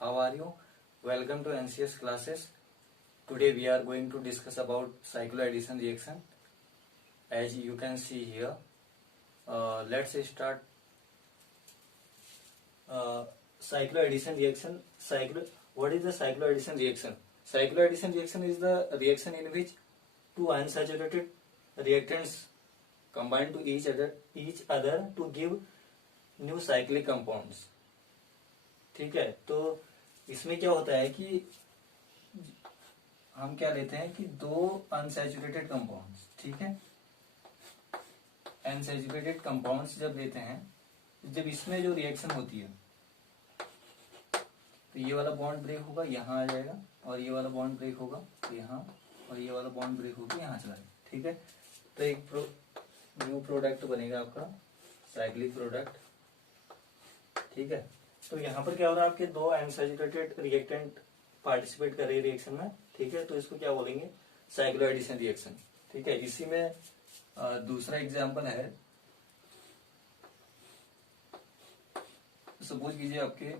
How are you? Welcome to NCS classes. Today we are going to discuss about cycloaddition reaction. As you can see here, let's start. Cycloaddition reaction. What is the cycloaddition reaction? Cycloaddition reaction is the reaction in which two unsaturated reactants combine to each other to give new cyclic compounds. ठीक है, तो इसमें क्या होता है कि हम क्या लेते हैं कि दो अनसैचुरेटेड कंपाउंड्स, ठीक है, अनसैचुरेटेड कंपाउंड्स जब लेते हैं, जब इसमें जो रिएक्शन होती है तो ये वाला बॉन्ड ब्रेक होगा, यहाँ आ जाएगा, और ये वाला बॉन्ड ब्रेक होगा यहाँ, और ये वाला बॉन्ड ब्रेक होगा यहाँ चला जाएगा. ठीक है, तो एक न्यू प्रोडक्ट बनेगा आपका साइक्लिक प्रोडक्ट. ठीक है, तो यहाँ पर क्या हो रहा है, आपके दो अनसैचुरेटेड रिएक्टेंट पार्टिसिपेट कर रहे हैं रिएक्शन में. ठीक है, तो इसको क्या बोलेंगे, साइक्लोएडिशन रिएक्शन. ठीक है, इसी में दूसरा एग्जांपल है. सपोज कीजिए आपके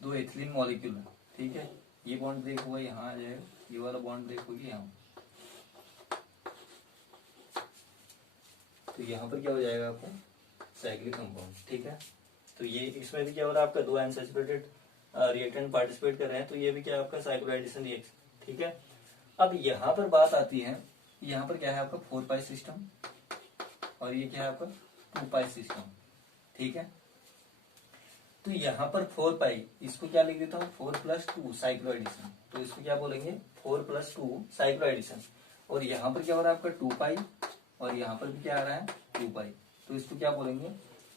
दो एथिलीन मॉलिक्यूल है. ठीक है, ये बॉन्ड ब्रेक हुआ यहाँ आ जाएगा, ये वाला बॉन्ड ब्रेक होगी यहाँ, तो यहाँ पर क्या हो जाएगा आपको साइक्लिक कंपाउंड. ठीक है, तो ये इसमें भी क्या हो रहा है, आपका दो अनसैचुरेटेड रिएक्टेंट पार्टिसिपेट कर रहे हैं, तो ये भी क्या है आपका साइक्लोएडिशन रिएक्शन. ठीक है, अब यहाँ पर बात आती है, यहाँ पर क्या है आपका 4 पाई सिस्टम और ये क्या है आपका 2 पाई सिस्टम. ठीक है, तो यहाँ पर 4 पाई, इसको क्या लिख देता हूँ 4 + 2 साइक्लोएडिशन, तो इसको क्या बोलेंगे 4 + 2 साइक्लोएडिशन. और यहाँ पर क्या हो रहा है आपका 2 पाई और यहाँ पर भी क्या आ रहा है 2 पाई, तो इसको क्या बोलेंगे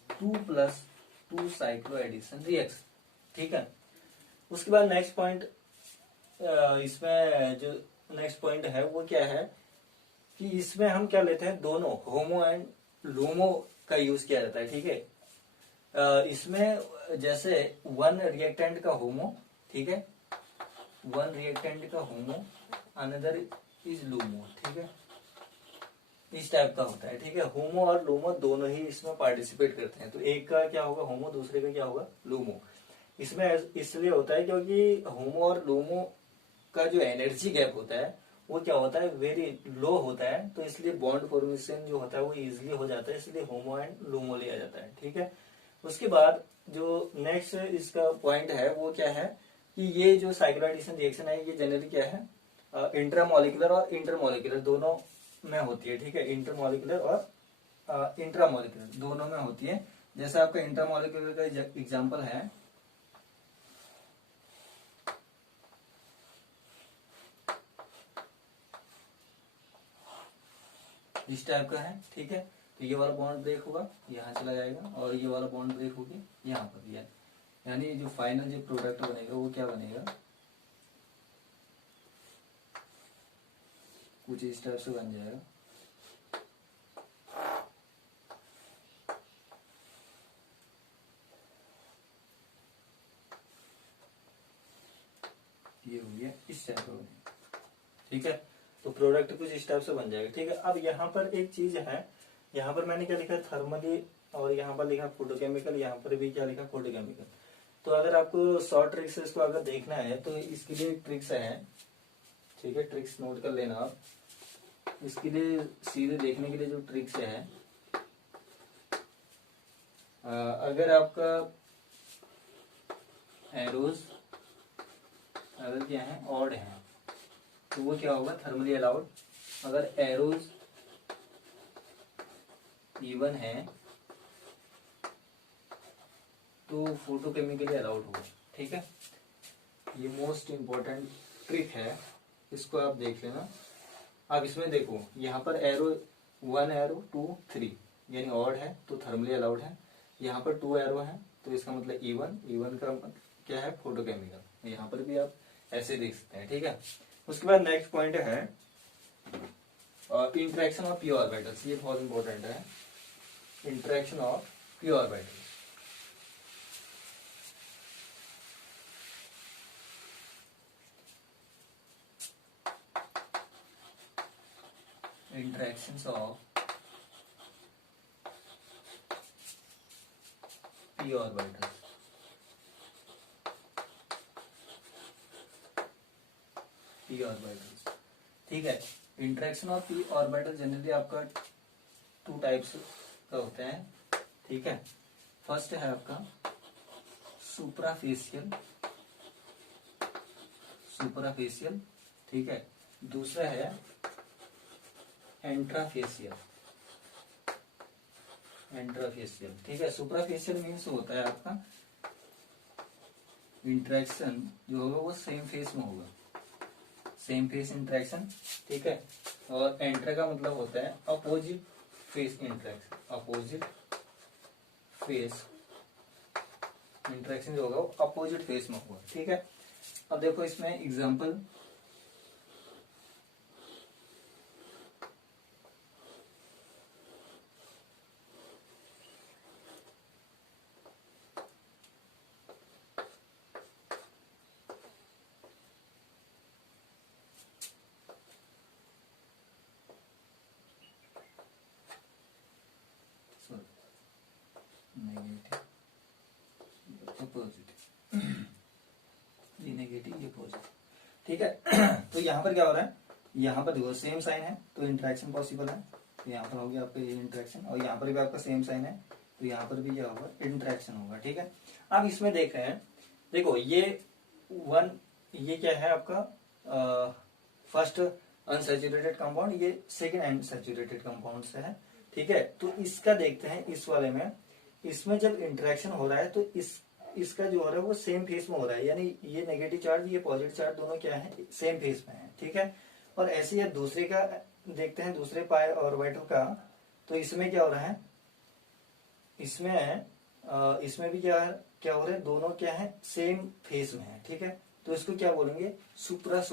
2 + 2 साइक्लोएडिशन रिएक्शन. ठीक है, उसके बाद नेक्स्ट पॉइंट, इसमें जो नेक्स्ट पॉइंट है वो क्या है कि इसमें हम क्या लेते हैं, दोनों होमो एंड लूमो का यूज किया जाता है. ठीक है, इसमें जैसे वन रिएक्टेंट का होमो, ठीक है, वन रिएक्टेंट का होमो, अनदर इज लूमो. ठीक है, इस टाइप का होता है. ठीक है, होमो और लूमो दोनों ही इसमें पार्टिसिपेट करते हैं, तो एक का क्या होगा होमो, दूसरे का क्या होगा लूमो. इसमें इसलिए होता है क्योंकि होमो और लूमो का जो एनर्जी गैप होता है वो क्या होता है, वेरी लो होता है, तो इसलिए बॉन्ड फॉर्मेशन जो होता है वो इजिली हो जाता है, इसलिए होमो एंड लूमो लिया जाता है. ठीक है, उसके बाद जो नेक्स्ट इसका पॉइंट है वो क्या है कि ये जो साइक्लोएडिशन रिएक्शन है ये जनरली क्या है, इंट्रामोलिकुलर और इंटरमोलिकुलर दोनों में होती है. ठीक है, इंटरमोलिकुलर और इंट्रामोलिकुलर दोनों में होती है. जैसे आपका इंटरमोलिकुलर का एग्जांपल है, इस टाइप का है. ठीक है, तो ये वाला बॉन्ड ब्रेक होगा यहाँ चला जाएगा, और ये वाला बॉन्ड ब्रेक होगी यहाँ पर दिया, यानी जो फाइनल जो प्रोडक्ट बनेगा वो क्या बनेगा, कुछ इस टाइप से बन जाएगा. ये हो गया इस टाइप का बनेगा. ठीक है, तो प्रोडक्ट कुछ इस टाइप से बन जाएगा. ठीक है, अब यहाँ पर एक चीज है, यहाँ पर मैंने क्या लिखा थर्मली और यहाँ पर लिखा फोटोकेमिकल, यहाँ पर भी क्या लिखा फोटोकेमिकल. तो अगर आपको शॉर्ट ट्रिक्स इसको अगर देखना है तो इसके लिए ट्रिक्स है. ठीक है, ट्रिक्स नोट कर लेना आप. इसके लिए सीधे देखने के लिए जो ट्रिक्स है, अगर आपका एरोज अगर क्या है ऑड है तो वो क्या होगा थर्मली अलाउड. अगर एरोज इवन है तो फोटोकेमिकली अलाउड होगा. ठीक है, ये मोस्ट इंपॉर्टेंट ट्रिक है, इसको आप देख लेना. अब इसमें देखो यहाँ पर एरो 1 एरो 2 3 यानी ऑड है तो थर्मली अलाउड है. यहाँ पर 2 एरो है तो इसका मतलब इवन का मतलब क्या है फोटोकेमिकल. यहाँ पर भी आप ऐसे देख सकते हैं. ठीक है, उसके बाद नेक्स्ट पॉइंट है इंटरेक्शन ऑफ पी ऑर्बिटल्स. ये बहुत इंपॉर्टेंट है, interaction of P orbitals. Interactions of p orbitals. p orbitals, ठीक है। Interaction of p orbital generally आपका 2 टाइप्स का होता है, ठीक है। फर्स्ट है आपका सुप्राफेशियल, ठीक है। दूसरा है एंट्राफेशियल, ठीक है। सुप्राफेशियल मीन्स होता है आपका इंटरेक्शन जो होगा वो सेम फेस में होगा, सेम फेस इंटरेक्शन, ठीक है। और एंट्रा का मतलब होता है opposite face interaction, opposite face interaction जो होगा वो अपोजिट फेस में होगा, ठीक है। अब देखो इसमें एग्जांपल, नेगेटिव ये पॉजिटिव, ठीक है। तो यहाँ पर क्या हो रहा है, यहाँ पर देखो सेम साइन है तो इंटरेक्शन पॉसिबल है, तो यहाँ पर हो गया आपका ये इंटरेक्शन, और यहाँ पर भी आपका सेम साइन है तो यहाँ पर भी क्या होगा, इंटरेक्शन होगा, ठीक है। अब इसमें देख रहे हैं, देखो ये क्या है आपका फर्स्ट अनसैचुरेटेड कंपाउंड, ये सेकेंड अनसैचुरेटेड कंपाउंड से है, ठीक है। तो इसका देखते हैं, इस वाले में, इसमें जब इंटरेक्शन हो रहा है तो इसका जो हो रहा है वो सेम फेस में हो रहा है, यानी ये नेगेटिव चार्ज ये पॉजिटिव चार्ज दोनों क्या है, सेम फेस में है, ठीक है। और ऐसे ही दूसरे का देखते हैं, दूसरे पाई ऑर्बिटल का, तो इसमें क्या हो रहा है, इसमें भी क्या हो रहा है, दोनों क्या है, सेम फेस में है, ठीक है। तो इसको क्या बोलेंगे, सुप्रा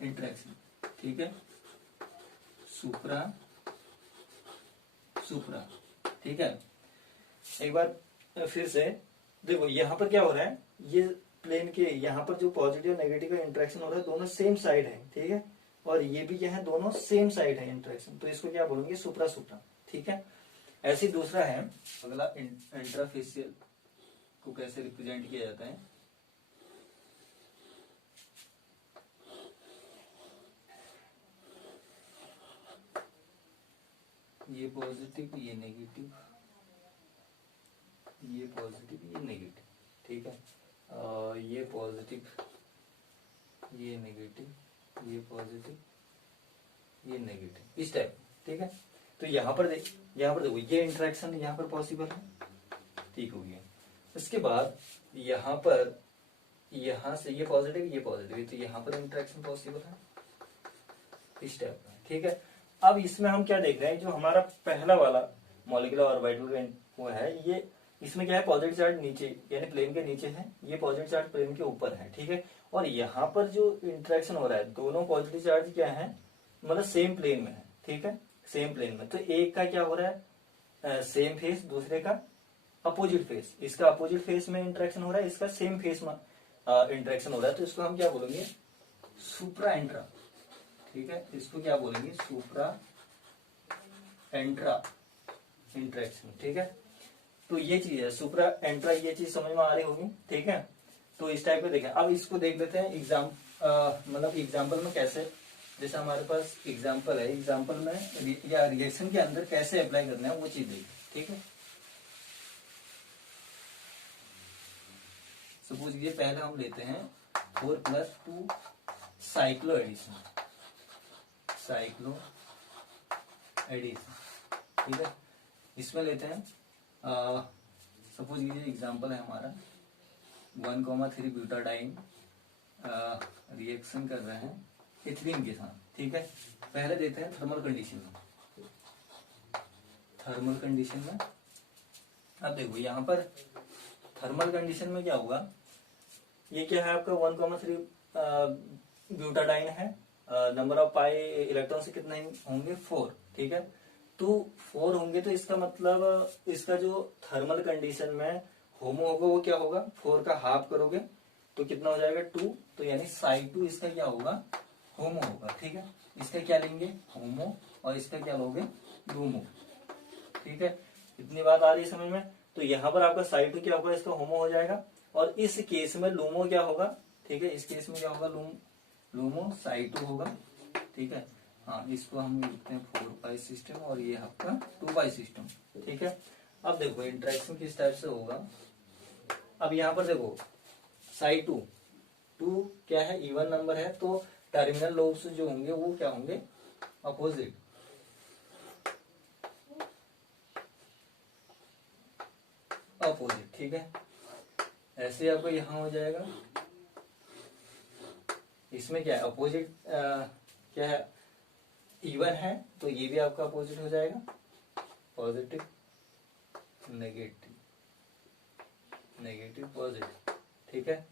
इंटरेक्शन, ठीक है, सुप्रा, ठीक है। एक बार फिर से देखो, यहाँ पर क्या हो रहा है, ये प्लेन के यहाँ पर जो पॉजिटिव नेगेटिव का इंटरेक्शन हो रहा है दोनों सेम साइड है, ठीक है। और ये भी क्या है, दोनों सेम साइड है इंटरेक्शन, तो इसको क्या बोलेंगे, सुप्रा, ठीक है। ऐसे ही दूसरा है अगला, इंट्राफेशियल को कैसे रिप्रेजेंट किया जाता है, ये पॉजिटिव ये नेगेटिव, ये पॉजिटिव ये नेगेटिव, ठीक है। ये पॉजिटिव ये नेगेटिव, ये पॉजिटिव ये नेगेटिव, इस टाइप, ठीक है। तो यहाँ पर देखो ये इंटरेक्शन यहाँ पर पॉसिबल है, ठीक हो गया। उसके बाद यहाँ पर, यहाँ से ये पॉजिटिव तो यहाँ पर इंटरेक्शन पॉसिबल है, इस टाइप का, ठीक है। अब इसमें हम क्या देख रहे हैं, जो हमारा पहला वाला मॉलिक्यूलर ऑर्बिटल वो है, ये इसमें क्या है, पॉजिटिव चार्ज नीचे यानी प्लेन के नीचे है, ये पॉजिटिव चार्ज प्लेन के ऊपर है, ठीक है। और यहाँ पर जो इंटरेक्शन हो रहा है, दोनों पॉजिटिव चार्ज क्या है, मतलब सेम प्लेन में है, ठीक है, सेम प्लेन में। तो एक का क्या हो रहा है, सेम फेस, दूसरे का अपोजिट फेस, इसका अपोजिट फेस में इंटरेक्शन हो रहा है, इसका सेम फेस में इंटरेक्शन हो रहा है, तो इसको हम क्या बोलेंगे, सुप्रा एंट्रा, ठीक है। इसको क्या बोलेंगे, सुप्रा एंट्रा इंटरेक्शन, ठीक है। तो ये चीज है सुप्रा एंट्रा, ये चीज समझ में आ रही होगी, ठीक है। तो इस टाइप का देखें। अब इसको देख लेते हैं मतलब एग्जाम्पल में कैसे, जैसे हमारे पास एग्जाम्पल है, एग्जाम्पल में या रिएक्शन के अंदर कैसे अप्लाई करना है वो चीज देखें, ठीक है। सपोज ये पहले हम लेते हैं 4+2 साइक्लो एडिशन, ठीक है। इसमें लेते हैं सपोज ये एग्जांपल है हमारा 1,3 ब्यूटाडाइन रिएक्शन कर रहे हैं एथिलीन के साथ, ठीक है। पहले देते हैं थर्मल कंडीशन में, अब देखो यहाँ पर थर्मल कंडीशन में क्या होगा, ये क्या है आपका 1,3 ब्यूटाडाइन है, नंबर ऑफ पाई इलेक्ट्रॉन से कितने होंगे, 4, ठीक है। तो 4 होंगे, तो इसका मतलब इसका जो थर्मल कंडीशन में होमो होगा वो क्या होगा, 4 का हाफ करोगे तो कितना हो जाएगा, 2, तो यानी साई2 इसका क्या होगा, होमो होगा, ठीक है। इसका क्या लेंगे, होमो, और इसका क्या लोगे, लूमो, ठीक है। इतनी बात आ रही है समझ में। तो यहाँ पर आपका साई2 क्या होगा, इसका होमो हो जाएगा, और इस केस में लूमो क्या होगा, ठीक है। इस केस में क्या होगा, लूमो साई 2 होगा, ठीक है। हाँ, इसको हम लिखते हैं 4 पाई सिस्टम और ये आपका 2 पाई सिस्टम, ठीक है। अब देखो इंटरेक्शन किस टाइप से होगा। अब यहाँ पर देखो साई 2 क्या है, इवन नंबर है, तो टर्मिनल लोब्स जो होंगे वो क्या होंगे, अपोजिट। ठीक है। ऐसे आपको यहां हो जाएगा, इसमें क्या है अपोजिट, क्या है इवन है, तो ये भी आपका अपोजिट हो जाएगा, पॉजिटिव नेगेटिव, नेगेटिव पॉजिटिव, ठीक है।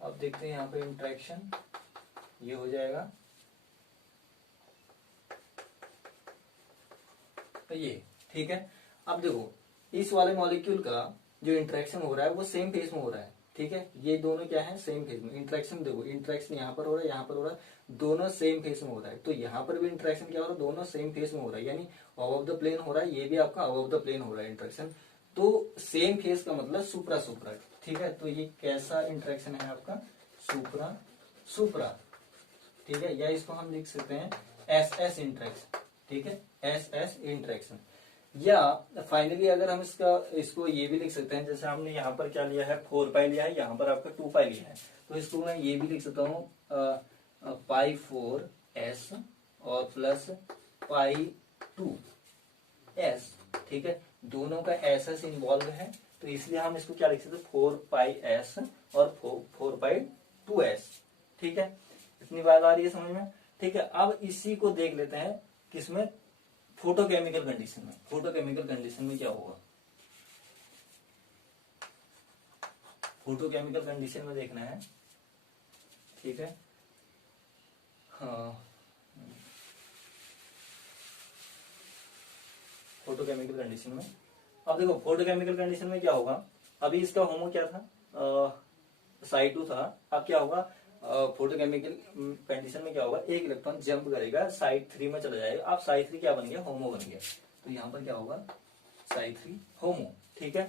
अब देखते हैं यहाँ पे इंट्रैक्शन, ये हो जाएगा तो ये, ठीक है। अब देखो इस वाले मॉलिक्यूल का जो इंट्रैक्शन हो रहा है वो सेम फेज में हो रहा है, ठीक है। ये दोनों क्या है, सेम फेज में। इंट्रैक्शन देखो, इंट्रैक्शन यहाँ पर हो रहा है, यहाँ पर हो रहा है, दोनों सेम फेज में हो रहा है। तो यहाँ पर भी इंट्रैक्शन क्या हो रहा है, दोनों सेम फेज में हो रहा है, यानी अबव द प्लेन हो रहा है, ये भी आपका अबव द प्लेन हो रहा है इंट्रैक्शन। तो सेम फेज का मतलब सुप्रा सुप्रा, ठीक है। तो ये कैसा इंट्रैक्शन है आपका, सुप्रा सुप्रा, ठीक है। या इसको हम लिख सकते हैं एस एस इंट्रैक्शन, ठीक है, एस एस इंट्रैक्शन। या फाइनली अगर हम इसको ये भी लिख सकते हैं, जैसे हमने यहाँ पर क्या लिया है 4 पाई लिया है, यहाँ पर आपका 2 पाई लिया है, तो इसको मैं ये भी लिख सकता हूँ पाई 4 एस और प्लस पाई 2 एस, ठीक है। दोनों का एस एस इन्वॉल्व है, तो इसलिए हम इसको क्या लिख सकते हैं 4 पाई एस और 4 पाई 2 एस, ठीक है। इतनी बात आ रही है समझ में, ठीक है। अब इसी को देख लेते हैं किसमें, फोटोकेमिकल कंडीशन में। फोटोकेमिकल कंडीशन में क्या होगा, फोटोकेमिकल कंडीशन में देखना है, ठीक है। हाँ, फोटोकेमिकल कंडीशन में, अब देखो फोटोकेमिकल कंडीशन में क्या होगा, अभी इसका होमो क्या था, साई 2 था। अब क्या होगा, फोटोकेमिकल कंडीशन में क्या होगा, एक इलेक्ट्रॉन जंप करेगा साइड 3 में चला जाएगा। अब साइड 3 क्या बन गया, होमो बन गया। तो यहाँ पर क्या होगा, साइड 3 होमो, ठीक है।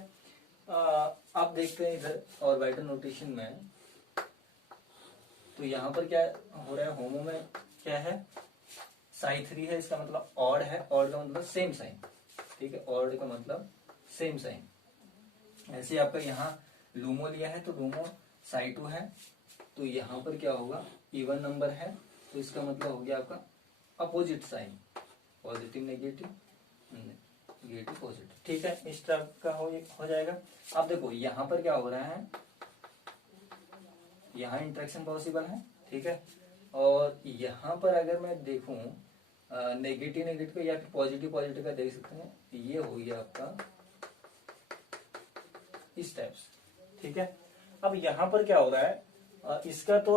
अब देखते हैं इधर ऑर्बिटल नोटेशन में, तो यहाँ पर क्या हो रहा है, होमो में क्या है, साइड 3 है, इसका मतलब ऑड है, ऑड का मतलब सेम साइन, ठीक है, ऑड का मतलब सेम साइन। ऐसे आपका यहाँ लूमो लिया है, तो लूमो साइड 2 है, तो यहाँ पर क्या होगा, इवन नंबर है, तो इसका मतलब हो गया आपका opposite sign, positive negative, negative positive, ठीक है। इस टाइप का हो जाएगा। अब देखो यहाँ पर क्या हो रहा है, यहाँ इंट्रैक्शन पॉसिबल है, ठीक है। और यहाँ पर अगर मैं देखूं नेगेटिव नेगेटिव का या फिर पॉजिटिव पॉजिटिव का देख सकते हैं, ये हो गया आपका इस टाइप से, ठीक है। अब यहाँ पर क्या हो रहा है, इसका तो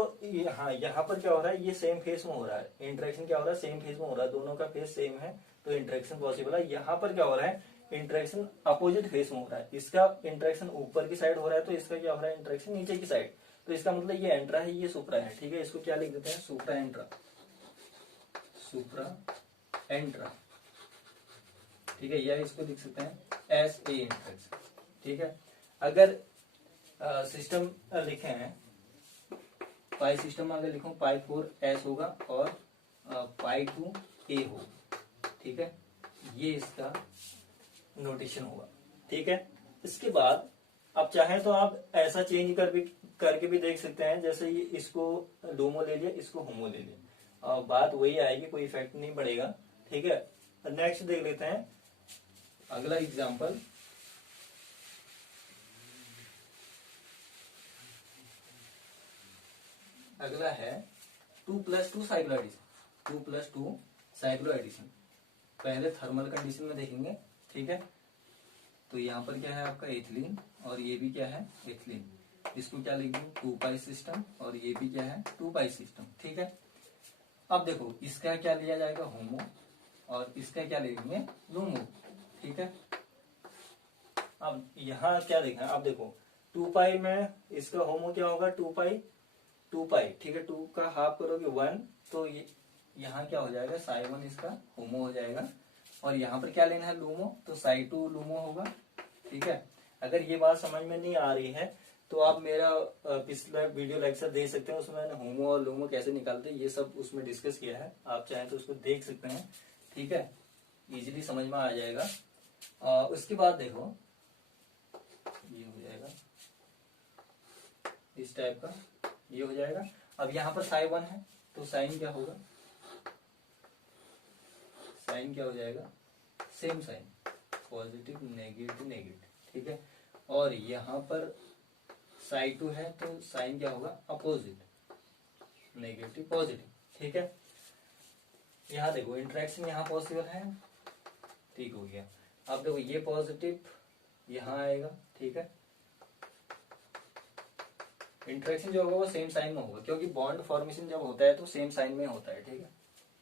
हाँ, यहाँ पर क्या हो रहा है, ये सेम फेस में हो रहा है, इंटरेक्शन क्या हो रहा है, सेम फेस में हो रहा है, दोनों का फेस सेम है, तो इंटरेक्शन पॉसिबल है। यहाँ पर क्या हो रहा है, इंटरेक्शन अपोजिट फेस में हो रहा है, इसका इंटरेक्शन ऊपर की साइड हो रहा है, तो इसका क्या हो रहा है, इंटरेक्शन नीचे की साइड। तो इसका मतलब ये एंट्रा है, ये सुप्रा है, ठीक है। इसको क्या लिख देते हैं, सुप्रा एंट्रा, सुप्रा एंट्रा, ठीक है। या इसको लिख सकते हैं एस ए इंटरेक्शन, ठीक है। अगर सिस्टम लिखे हैं, पाई सिस्टम में अगर लिखूं पाई 4 एस होगा और पाई 2 ए होगा, ठीक है। ये इसका नोटेशन होगा, ठीक है। इसके बाद आप चाहें तो आप ऐसा चेंज करके भी देख सकते हैं, जैसे ये इसको डोमो ले लिया, इसको होमो ले लिया, बात वही आएगी, कोई इफेक्ट नहीं पड़ेगा, ठीक है। नेक्स्ट देख लेते हैं अगला एग्जांपल। अगला है 2+2 साइक्लो एडिशन, 2+2 साइक्लो एडिशन। पहले थर्मल कंडीशन में देखेंगे, ठीक है। तो यहाँ पर क्या है आपका एथिलीन और ये भी क्या है एथिलीन, इसको क्या लिख दूं 2 पाई सिस्टम और ये भी क्या है 2 पाई सिस्टम, ठीक है। अब देखो इसका क्या लिया जाएगा होमो और इसका क्या लेंगे लूमो, ठीक है। अब यहाँ क्या देखना है, अब देखो 2 पाई में इसका होमो क्या होगा 2 पाई, 2 पाई, ठीक है। 2 का हाफ करोगे 1, तो ये यहाँ क्या हो जाएगा साई 1 इसका होमो हो जाएगा। और यहाँ पर क्या लेना है लूमो, तो साई 2 लूमो होगा, ठीक है। अगर ये बात समझ में नहीं आ रही है तो आप मेरा पिछला वीडियो लेक्चर देख सकते हैं, उसमें मैंने होमो और लूमो कैसे निकालते हैं ये सब उसमें डिस्कस किया है, आप चाहें तो उसको देख सकते हैं। ठीक है, इजीली समझ में आ जाएगा। उसके बाद देखो ये हो जाएगा इस टाइप का, ये हो जाएगा। अब यहाँ पर साइन 1 है तो साइन क्या होगा, साइन क्या हो जाएगा, same sign, positive negative negative. ठीक है, और यहाँ पर साइन 2 है तो साइन क्या होगा, अपोजिट, नेगेटिव पॉजिटिव। ठीक है, यहाँ देखो इंटरेक्शन यहाँ पॉसिबल है, ठीक हो गया। अब देखो ये पॉजिटिव यहाँ आएगा। ठीक है, इंटरेक्शन जो होगा वो सेम साइन में होगा, क्योंकि बॉन्ड फॉर्मेशन जब होता है तो सेम साइन में होता है। ठीक है,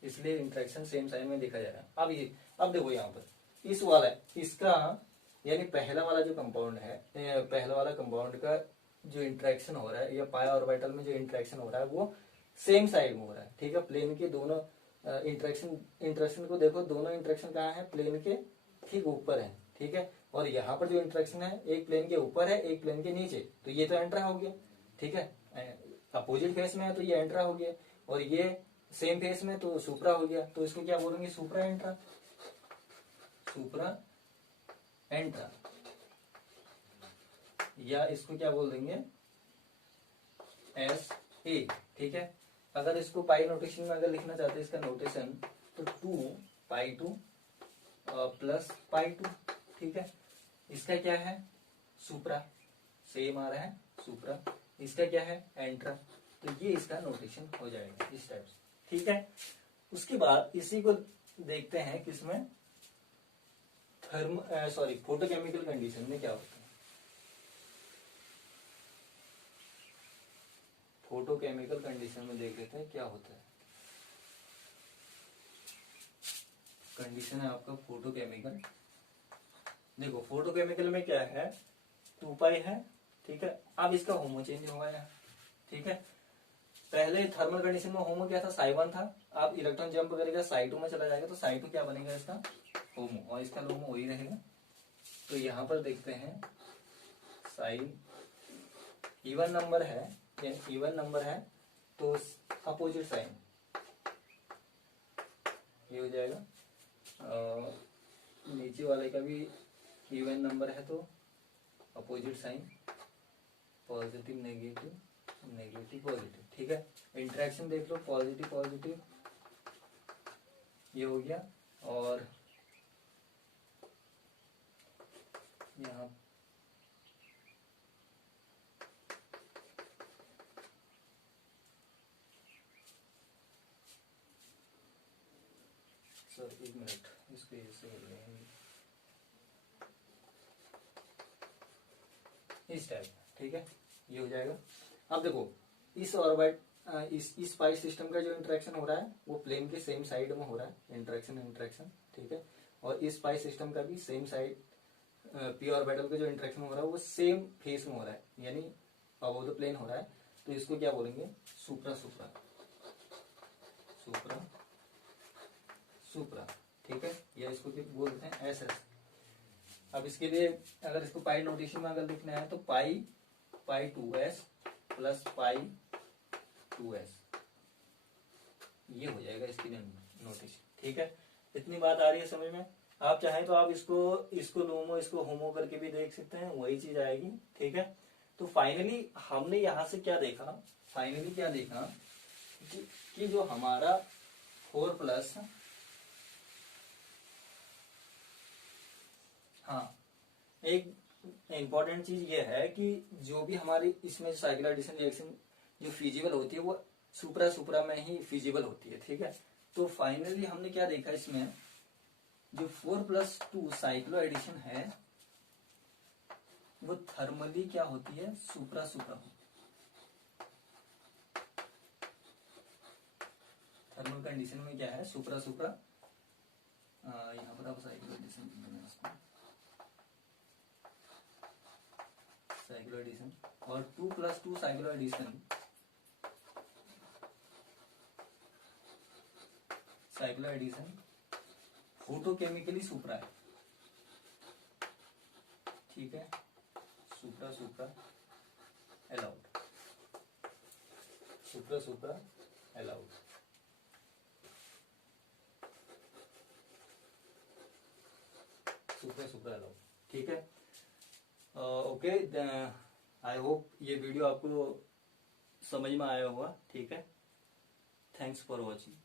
इसलिए इंटरेक्शन सेम साइन में देखा जा रहा है। अब देखो यहाँ पर इस वाला इसका यानी पहला वाला जो कंपाउंड है, पहला वाला कंपाउंड का जो इंटरेक्शन हो रहा है या पाया ऑर्बिटल में जो इंटरेक्शन हो रहा है वो सेम साइड में हो रहा है। ठीक है, प्लेन के दोनों इंटरेक्शन को देखो, दोनों इंटरेक्शन कहाँ है, प्लेन के ठीक ऊपर है। ठीक है, और यहाँ पर जो इंटरेक्शन है एक प्लेन के ऊपर है एक प्लेन के नीचे, तो ये तो एंट्रा हो गया। ठीक है, अपोजिट फेस में है तो ये एंट्रा हो गया, और ये सेम फेस में तो सुपरा हो गया, तो इसको क्या बोलेंगे, सुपरा एंट्रा, सुपरा एंट्रा, या इसको क्या बोल देंगे, एस ए। ठीक है, अगर इसको पाई नोटेशन में अगर लिखना चाहते हैं इसका नोटेशन, तो 2 प्लस पाई 2। ठीक है, इसका क्या है, सुपरा, सेम आ रहा है सुपरा, इसका क्या है, एंट्रा, तो ये इसका नोटेशन हो जाएगा इस टाइप से। ठीक है, उसके बाद इसी को देखते हैं किसमें, फोटोकेमिकल कंडीशन में क्या होता है। फोटोकेमिकल कंडीशन में देख लेते हैं क्या होता है। कंडीशन है आपका फोटोकेमिकल, देखो फोटोकेमिकल में क्या है, 2 पाई है। ठीक है, अब इसका होमो चेंज होगा यहाँ। ठीक है, पहले थर्मल कंडीशन में होमो क्या था, साइन 1 था, अब इलेक्ट्रॉन जंप करेगा साइन 2 में चला जाएगा, तो साइन 2 क्या बनेगा, इसका होमो, और इसका लोमो वही रहेगा। तो यहाँ पर देखते हैं साइन इवन नंबर है, यानी इवन नंबर है तो अपोजिट साइन ये हो जाएगा, नीचे वाले का भी इवन नंबर है तो opposite sign, positive negative negative positive. ठीक है, इंटरेक्शन देख लो, पॉजिटिव पॉजिटिव ये हो गया, और यहाँ सर एक मिनट इसको ऐसे कर लेंगे इस टाइप। ठीक है, ये हो जाएगा। अब देखो इस ऑर्बिट इस पाई सिस्टम का जो इंटरेक्शन हो रहा है वो प्लेन के सेम साइड में हो रहा है, इंटरेक्शन। ठीक है, और इस पाई सिस्टम का भी सेम साइड, पी ऑर्बिटल का जो इंटरेक्शन हो रहा है वो सेम फेस में हो रहा है, यानी अबव द प्लेन हो रहा है, तो इसको क्या बोलेंगे, सुप्रा सुप्रा सुप्रा सुप्रा। ठीक है, या इसको क्या बोलते हैं, एस एस। अब इसके लिए अगर इसको पाई नोटेशन में अगर लिखना है तो पाई 2s प्लस पाई 2s, ये हो जाएगा इसकी नोटेशन। ठीक है, इतनी बात आ रही है समझ में। आप चाहें तो आप इसको लोमो इसको होमो करके भी देख सकते हैं, वही चीज आएगी। ठीक है, तो फाइनली हमने यहां से क्या देखा, कि जो हमारा 4+, हाँ एक इंपॉर्टेंट चीज ये है कि जो भी हमारी इसमें साइक्लिक एडिशन रिएक्शन जो फिजिबल होती है वो सुपरा में ही फिजिबल होती है। ठीक है, तो फाइनली हमने क्या देखा, इसमें जो 4+2 साइक्लो एडिशन है वो थर्मली क्या होती है, सुपरा थर्मल कंडीशन में क्या है, सुपरा यहाँ पर आप साइक्लो एडिशन और 2+2 साइक्लो एडिशन फोटोकेमिकली सुपरा है। ठीक है, सुपरा अलाउड, सुप्रा सुप्रा अलाउड। सुप्रा सुप्रा अलाउड, ठीक है। ओके, आई होप ये वीडियो आपको समझ में आया होगा, ठीक है। Thanks for watching.